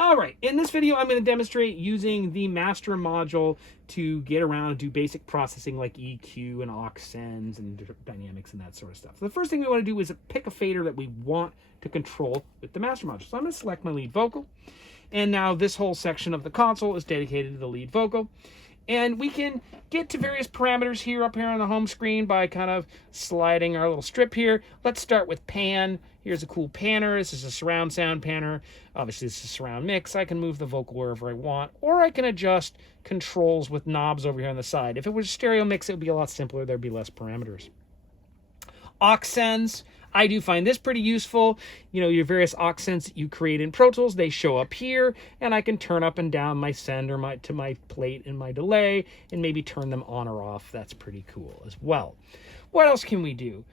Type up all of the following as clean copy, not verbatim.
All right, in this video, I'm going to demonstrate using the master module to get around and do basic processing like EQ and Aux Sends and dynamics and that sort of stuff. So the first thing we want to do is pick a fader that we want to control with the master module. So I'm going to select my lead vocal. And now this whole section of the console is dedicated to the lead vocal. And we can get to various parameters here up here on the home screen by kind of sliding our little strip here. Let's start with pan. Here's a cool panner. This is a surround sound panner. Obviously, this is surround mix. I can move the vocal wherever I want, or I can adjust controls with knobs over here on the side. If it was stereo mix, it would be a lot simpler. There'd be less parameters. Aux Sends. I do find this pretty useful. You know, your various aux sends that you create in Pro Tools, they show up here, and I can turn up and down my send or to my plate and my delay, and maybe turn them on or off. That's pretty cool as well. What else can we do?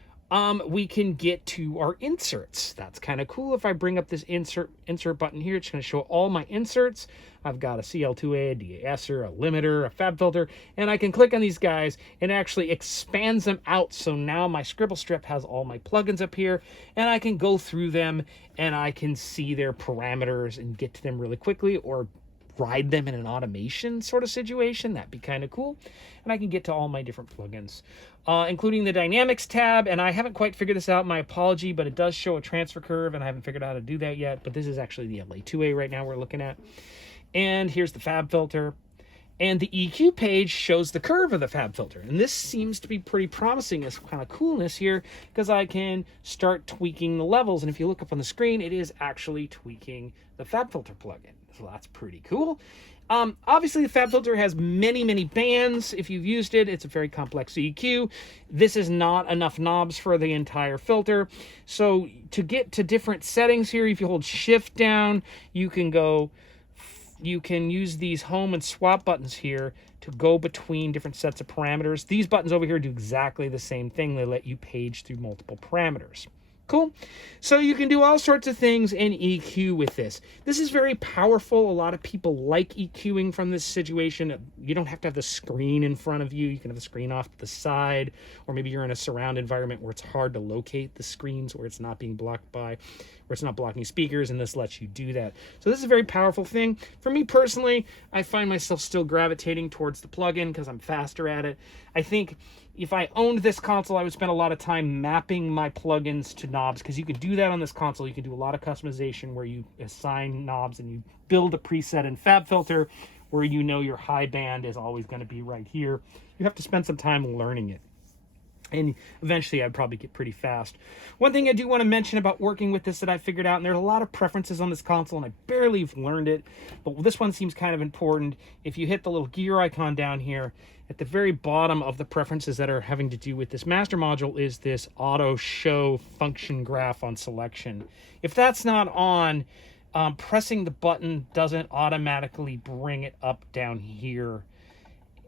We can get to our inserts. That's kind of cool. If I bring up this insert button here, it's going to show all my inserts. I've got a CL2A, a de-esser, a limiter, a Fab Filter, and I can click on these guys and it actually expands them out. So now my scribble strip has all my plugins up here, and I can go through them and I can see their parameters and get to them really quickly, or ride them in an automation sort of situation. That'd be kind of cool. And I can get to all my different plugins, including the dynamics tab. And I haven't quite figured this out, my apology, but it does show a transfer curve and I haven't figured out how to do that yet. But this is actually the LA2A right now we're looking at. And here's the Fab Filter. And the EQ page shows the curve of the Fab Filter. And this seems to be pretty promising as kind of coolness here, because I can start tweaking the levels. And if you look up on the screen, it is actually tweaking the Fab Filter plugin. So that's pretty cool. Obviously, the Fab Filter has many, many bands. If you've used it, it's a very complex EQ. This is not enough knobs for the entire filter. So to get to different settings here, if you hold Shift down, you can use these home and swap buttons here to go between different sets of parameters. These buttons over here do exactly the same thing. They let you page through multiple parameters. Cool. So you can do all sorts of things in EQ with this. This is very powerful. A lot of people like EQing from this situation. You don't have to have the screen in front of you. You can have the screen off to the side, or maybe you're in a surround environment where it's hard to locate the screens, where it's not being blocked by, where it's not blocking speakers, and this lets you do that. So this is a very powerful thing. For me personally, I find myself still gravitating towards the plugin because I'm faster at it. I think if I owned this console, I would spend a lot of time mapping my plugins to knobs, because you can do that on this console. You can do a lot of customization where you assign knobs and you build a preset in Fab Filter where you know your high band is always going to be right here. You have to spend some time learning it. And eventually I'd probably get pretty fast. One thing I do want to mention about working with this that I figured out, and there's a lot of preferences on this console and I barely have learned it, but this one seems kind of important. If you hit the little gear icon down here, at the very bottom of the preferences that are having to do with this master module is this auto show function graph on selection. If that's not on, pressing the button doesn't automatically bring it up down here.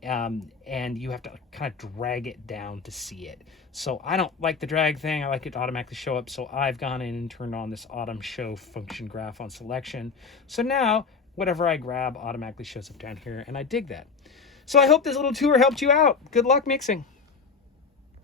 And you have to kind of drag it down to see it. So I don't like the drag thing. I like it to automatically show up. So I've gone in and turned on this auto show function graph on selection. So now whatever I grab automatically shows up down here, and I dig that. So I hope this little tour helped you out. Good luck mixing.